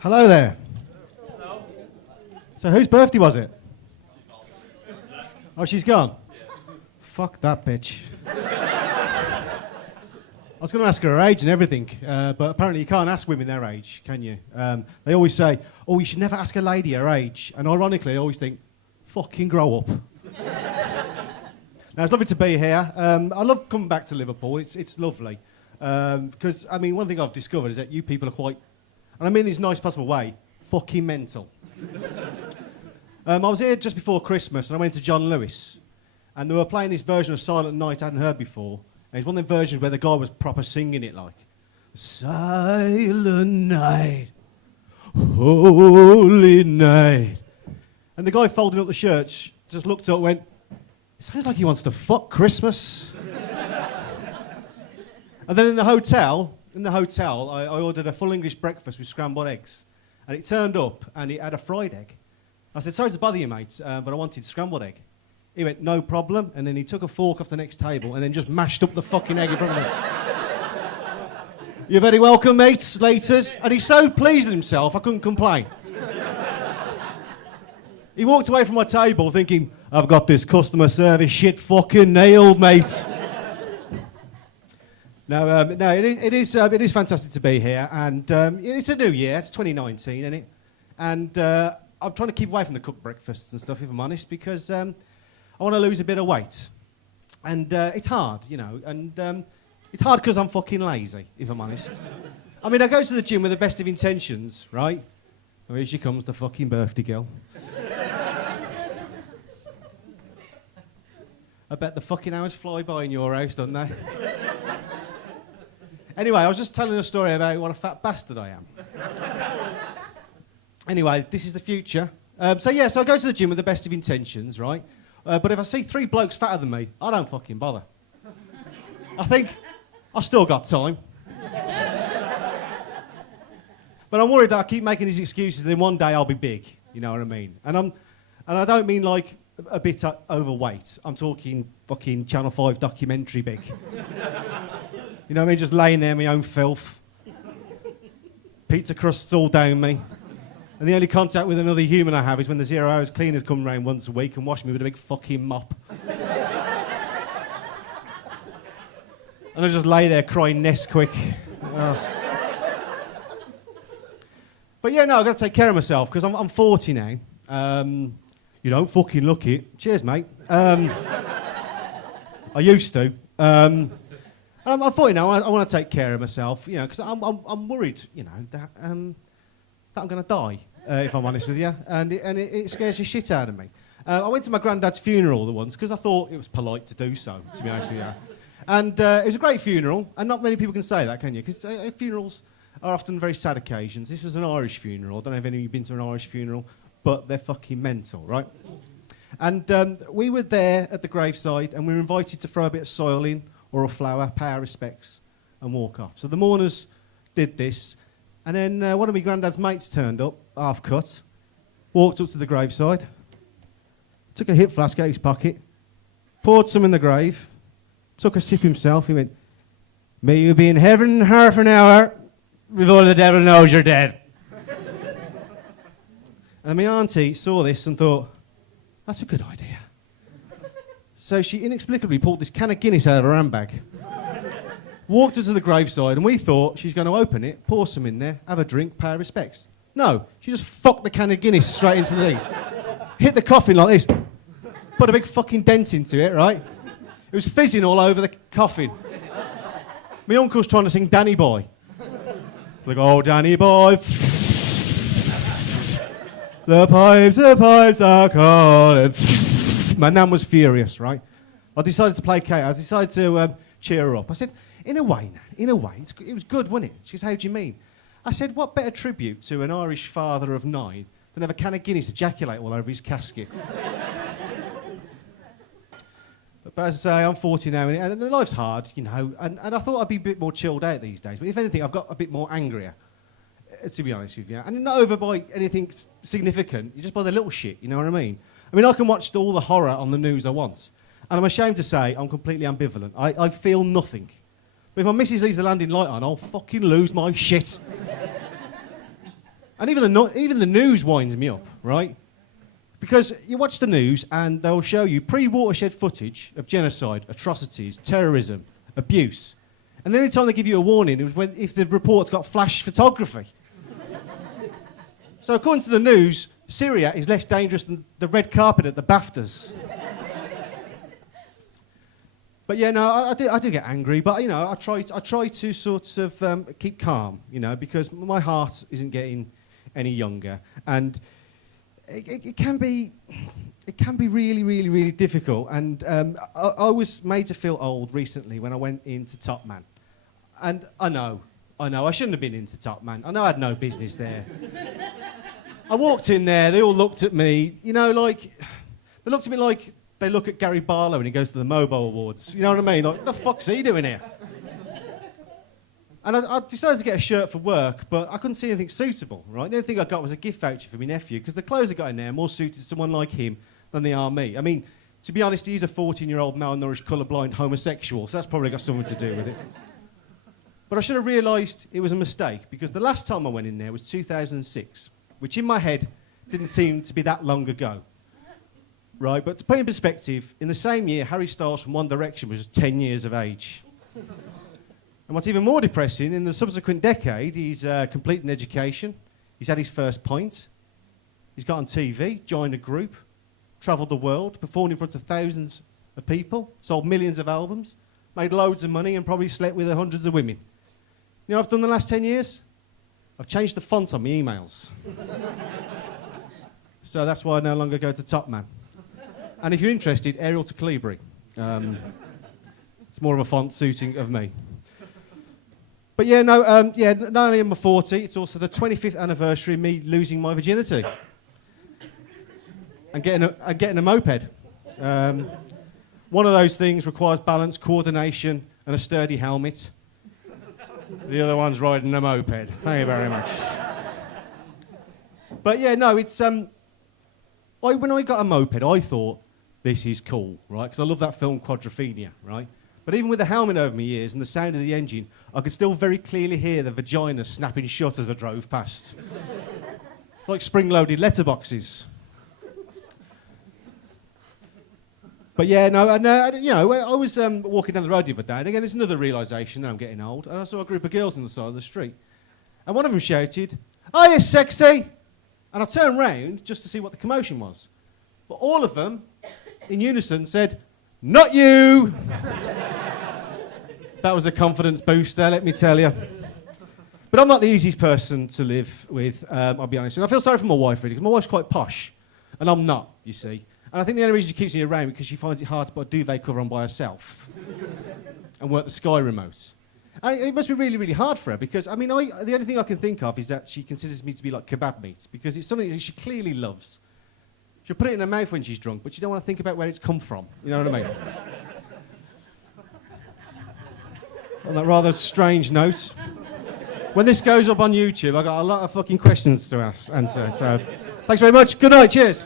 Hello there. Hello. So whose birthday was it? Oh, she's gone? Fuck that bitch. I was going to ask her age and everything, but apparently you can't ask women their age, can you? They always say, oh, you should never ask a lady her age. And ironically, I always think, fucking grow up. Now, it's lovely to be here. I love coming back to Liverpool. It's lovely. Because, I mean, one thing I've discovered is that you people are quite, and I mean this nice possible way, fucking mental. I was here just before Christmas and I went to John Lewis and they were playing this version of Silent Night I hadn't heard before. And it's one of the versions where the guy was proper singing it like, Silent Night, Holy Night. And the guy folding up the shirts just looked up and went, it sounds like he wants to fuck Christmas. And then in the hotel, I ordered a full English breakfast with scrambled eggs. And it turned up and it had a fried egg. I said, sorry to bother you, mate, but I wanted scrambled egg. He went, no problem. And then he took a fork off the next table and then just mashed up the fucking egg in front of me. You're very welcome, mates, laters. And he's so pleased with himself, I couldn't complain. He walked away from my table thinking, I've got this customer service shit fucking nailed, mate. No, it is fantastic to be here, and it's a new year. It's 2019, isn't it? And I'm trying to keep away from the cooked breakfasts and stuff, if I'm honest, because I want to lose a bit of weight, and it's hard, you know. And it's hard because I'm fucking lazy, if I'm honest. I mean, I go to the gym with the best of intentions, right? Oh, here she comes, the fucking birthday girl. I bet the fucking hours fly by in your house, don't they? Anyway, I was just telling a story about what a fat bastard I am. Anyway, this is the future. So I go to the gym with the best of intentions, right? But if I see 3 blokes fatter than me, I don't fucking bother. I think, I still got time. But I'm worried that I keep making these excuses and then one day I'll be big, you know what I mean? And I don't mean like a bit overweight. I'm talking fucking Channel 5 documentary big. You know what I mean? Just laying there in my own filth. Pizza crusts all down me. And the only contact with another human I have is when the 0 hours cleaners come round once a week and wash me with a big fucking mop. And I just lay there crying Nesquik. But yeah, no, I've got to take care of myself because I'm 40 now. You don't fucking look it. Cheers, mate. I used to. I'm 40 now. I want to take care of myself, you know, because I'm worried, you know, that I'm going to die, if I'm honest with you, and it scares the shit out of me. I went to my granddad's funeral the once because I thought it was polite to do so, to be honest with you. And it was a great funeral, and not many people can say that, can you? Because funerals are often very sad occasions. This was an Irish funeral. I don't know if any of you have been to an Irish funeral, but they're fucking mental, right? And we were there at the graveside, and we were invited to throw a bit of soil in, or a flower, pay our respects, and walk off. So the mourners did this, and then one of my granddad's mates turned up, half cut, walked up to the graveside, took a hip flask out of his pocket, poured some in the grave, took a sip himself, he went, may you be in heaven in half an hour before the devil knows you're dead. And my auntie saw this and thought, that's a good idea. So she inexplicably pulled this can of Guinness out of her handbag, walked her to the graveside, and we thought she's going to open it, pour some in there, have a drink, pay her respects. No, she just fucked the can of Guinness straight into the thing, hit the coffin like this, put a big fucking dent into it, right? It was fizzing all over the coffin. My uncle's trying to sing Danny Boy. It's like, oh, Danny Boy. The pipes are calling. My nan was furious, right? I decided to play I decided to cheer her up. I said, in a way, it was good, wasn't it? She said, how do you mean? I said, what better tribute to an Irish father of 9 than have a can of Guinness ejaculate all over his casket? But as I say, I'm 40 now, and life's hard, you know, and I thought I'd be a bit more chilled out these days. But if anything, I've got a bit more angrier, to be honest with you. And not over by anything significant, you're just by the little shit, you know what I mean? I mean, I can watch all the horror on the news I want, and I'm ashamed to say I'm completely ambivalent. I feel nothing. But if my missus leaves the landing light on, I'll fucking lose my shit. And even the news winds me up, right? Because you watch the news and they'll show you pre-watershed footage of genocide, atrocities, terrorism, abuse. And the only time they give you a warning is if the report's got flash photography. So according to the news, Syria is less dangerous than the red carpet at the BAFTAs. But yeah, no, I do get angry, but you know, I try to sort of keep calm, you know, because my heart isn't getting any younger, and it can be really, really, really difficult. And I was made to feel old recently when I went into Top Man, and I know, I shouldn't have been into Top Man. I know I had no business there. I walked in there, they all looked at me, you know, like they looked at me like they look at Gary Barlow when he goes to the Mobile Awards. You know what I mean? Like, what the fuck's he doing here? And I decided to get a shirt for work, but I couldn't see anything suitable, right? The only thing I got was a gift voucher for my nephew, because the clothes I got in there are more suited to someone like him than they are me. I mean, to be honest, he's a 14-year-old malnourished, colourblind homosexual, so that's probably got something to do with it. But I should have realised it was a mistake, because the last time I went in there was 2006, which in my head didn't seem to be that long ago. Right, but to put it in perspective, in the same year, Harry Styles from One Direction was just 10 years of age. And what's even more depressing, in the subsequent decade, he's completed an education, he's had his first pint, he's got on TV, joined a group, travelled the world, performed in front of thousands of people, sold millions of albums, made loads of money, and probably slept with hundreds of women. You know what I've done the last 10 years? I've changed the font on my emails. So that's why I no longer go to Top Man. And if you're interested, Arial to Calibri. It's more of a font suiting of me. But yeah, no, not only am I 40, it's also the 25th anniversary of me losing my virginity. And getting a moped. One of those things requires balance, coordination, and a sturdy helmet. The other one's riding a moped. Thank you very much. But yeah, no, it's... when I got a moped, I thought, this is cool, right? Because I love that film Quadrophenia, right? But even with the helmet over my ears and the sound of the engine, I could still very clearly hear the vagina snapping shut as I drove past. Like spring-loaded letterboxes. But yeah, no, and you know, I was walking down the road the other day, and again, there's another realisation that I'm getting old, and I saw a group of girls on the side of the street. And one of them shouted, "Oh, you're sexy!" And I turned round just to see what the commotion was. But all of them, in unison, said, "Not you!" That was a confidence booster, let me tell you. But I'm not the easiest person to live with, I'll be honest. And I feel sorry for my wife, really, because my wife's quite posh, and I'm not, you see. And I think the only reason she keeps me around is because she finds it hard to put a duvet cover on by herself and work the Sky remote. And it must be really, really hard for her, because, I mean, the only thing I can think of is that she considers me to be like kebab meat, because it's something that she clearly loves. She'll put it in her mouth when she's drunk, but she don't want to think about where it's come from. You know what I mean? On that rather strange note, when this goes up on YouTube, I've got a lot of fucking questions to answer. So, thanks very much. Good night. Cheers.